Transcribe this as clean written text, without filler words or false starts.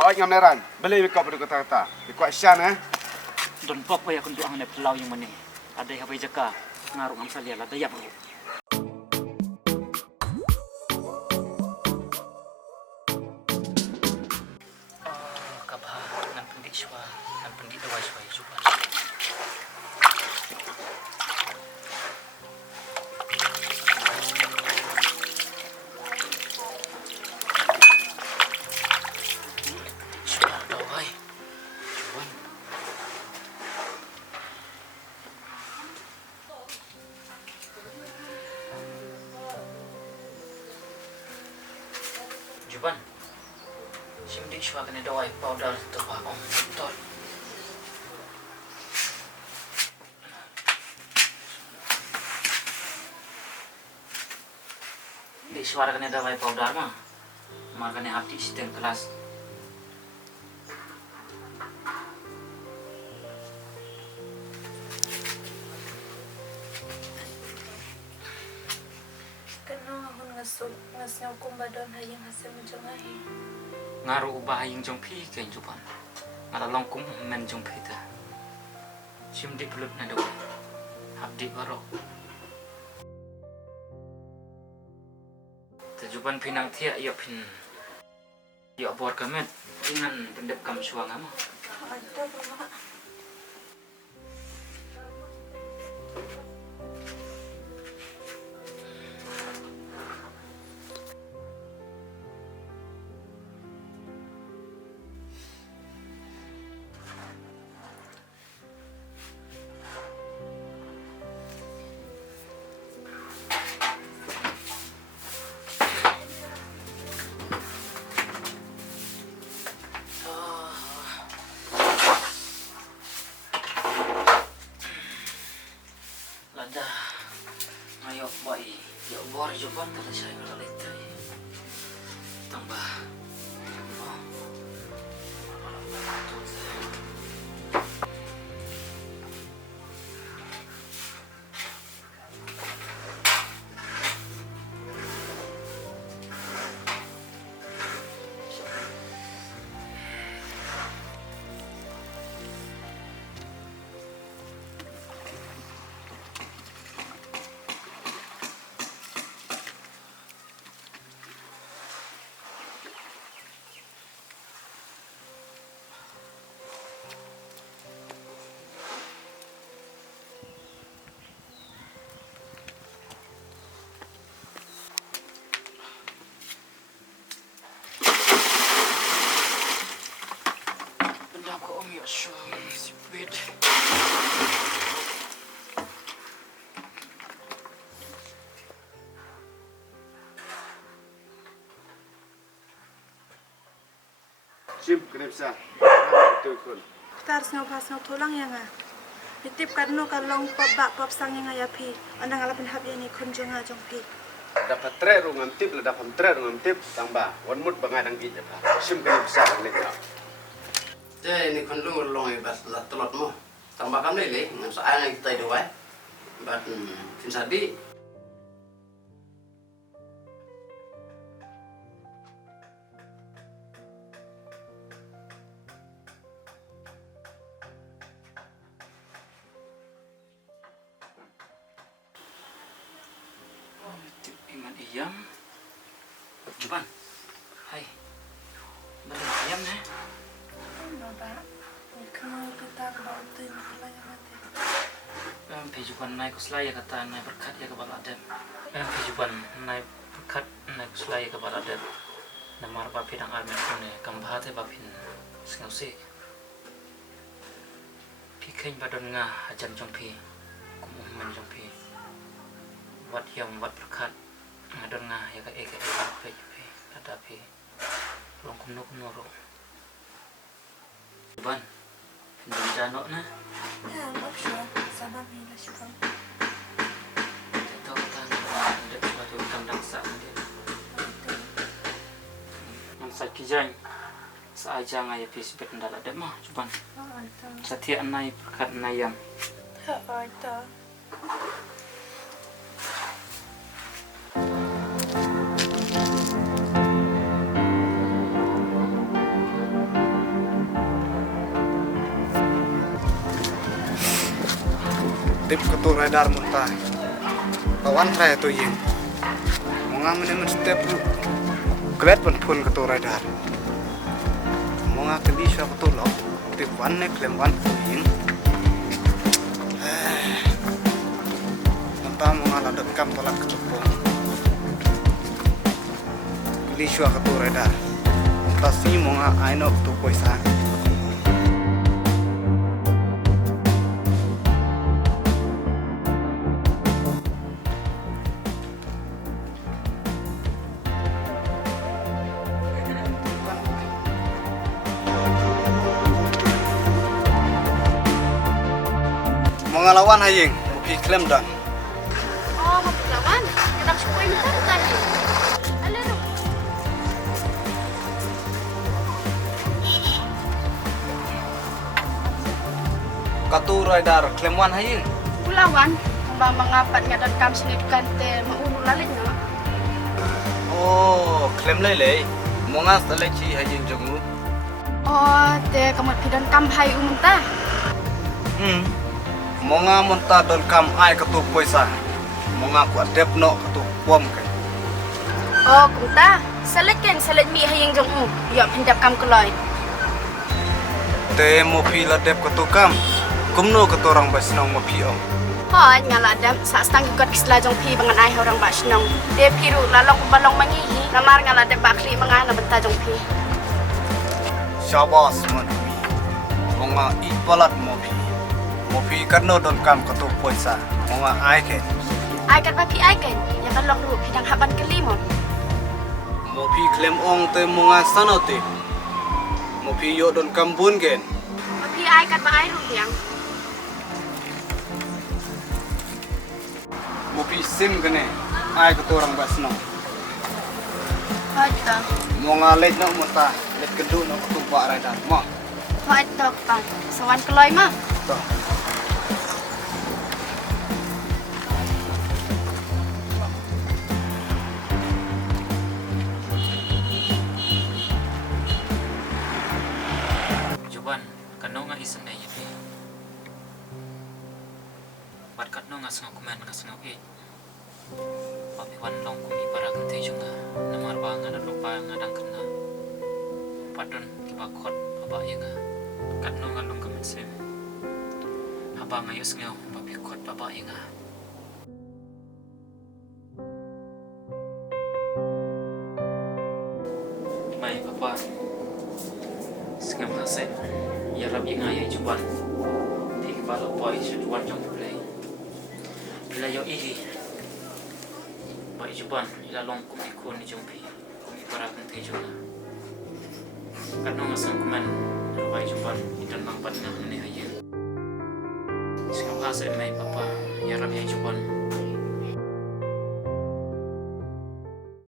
Kau ngam neran. Beli kau pada kata-kata. Ikut Syan Don pop ya kuntu ang nepelaw yung mani. Ada yang jaka ngarung ang salia la dayap. Kabha nan pendik shwa nan pendik dawai shwa juga. Juban, simdik shwa kena dawai powder tuwa om tot. Di suara kena dawai powder mah, makanya hati sistem kelas. Ngasnyaw kong badon hayang hasil menjengahi. Ngaruh ubah yang jongpi ke juban. Ngalalong kum men jongpi ta. Simdik belut na dawai. Habdi barok. Tujuan pinang tiak ya pin. Ya bor kamet dengan pendep kam suang ama. Ada bapak. Lada, ayo boy, ya bor juban kata saya kalau itu. Tambah. Sipit. Sim kenapa? Tukun. Kita harus nyaw tulang ya nga. Ditip karno kalong pop sang yang ayapi. Andang alapin habi ini kunjung ajong pi. Dapat tre rungan tip, dapat tre rungan tip tambah. Wan mut bangadang kita pa. Sim kenapa leka. Jadi ini kandung long ibat lah telot mo. Tambah kami lele, soalnya kita itu wae. Bat tinsadi. Iman iyam. Juban. Hai. Betul iyam nih. Bapak, kamu kita ke bawah tu yang yang mati. Pejuban naik kuslaya kata naik berkat ya kepala adem. Pejuban naik berkat naik kuslaya kepala adem. Namar bapin ang armen kone kambahate bapin sengausi. Pikain badon nga ajan jongpi. Kumuhmen jongpi. Wat yang wat berkat ngadon nga ya ka eke pe ada pi. Long kumno kumno. Juban. Pindah janok na. Ya, maaf sure. Sama mila syukur. Ito ada suatu kandang sa dia. Yang sa kijang sa aja nga ya pis bet ndala de mah Juban. Satia anai perkat nayam. Ha, ada. tip ketu radar muntah kawan saya tu ying monga men step kret pun ketu radar monga kedi sya ketu lo tip wan ne klem wan ying muntah monga ladat kam tolak ketepung kedi sya ketu radar muntah si monga aino ketu poisa Mengalawan haying, mupi klaim dan. Oh, mau lawan? Kadang supaya minta tadi. Alah dong. Katu radar klaim wan haying. Lawan, mengapat ngadan kam sini kante maulu lalit no. Oh, klaim lele. Monga seleksi haying jongu. Oh, te kamu pidan kam hai umunta. Monga monta don kam ai katu poisa. Monga ku adep no katu pom ke. Oh, kumta. Salit mi hayang jong ya pendap kam keloi. Te mopi la dep katu kam. Kumno katu orang basnong mopi om. Hoi ngala dam sa stang got kisla jong pi bangan ai orang basnong. Te piru lalong balong mangihi. Namar ngala dep bakli mangana benta jong pi. Syabas monpi. Monga ipalat mopi. Mopi karno don kam katu poisa. Monga ai ke. Ai kan papi ai kan. Ya kan long ru pidang haban kelimon. Mopi klaim ong te monga sanote. Mopi yo don kam bun gen. Papi ai kan ba ai ru yang. Mopi sim gene. Ai katu orang basnong. Hoi to. Monga let no mota. Let kedu no katu ba radar. Mo. Hoi to pan. Sawan keloi mah. To. Juban kano nga isan na yapi. Barkat no nga sanga kuman nga sanga e. Papiwan long kumi para kante junga. Namarba nga nalupa nga dang kana. Padon kibakot baba nga. Kat no nga lung kamen sem. Haba nga yus nga papikot baba nga. May papa. Sengam hasil. Ya rab yang ayah juban. Tiga balok boy sejuan jong play. Bila yo ihi. Baik juban ila long kum ikun ni jong pi. Kumi para kante jonga. Kadno ngasang kuman. Baik juban idan mang pat ngah ni ayah. Sengam hasil may papa. Ya rab yang juban.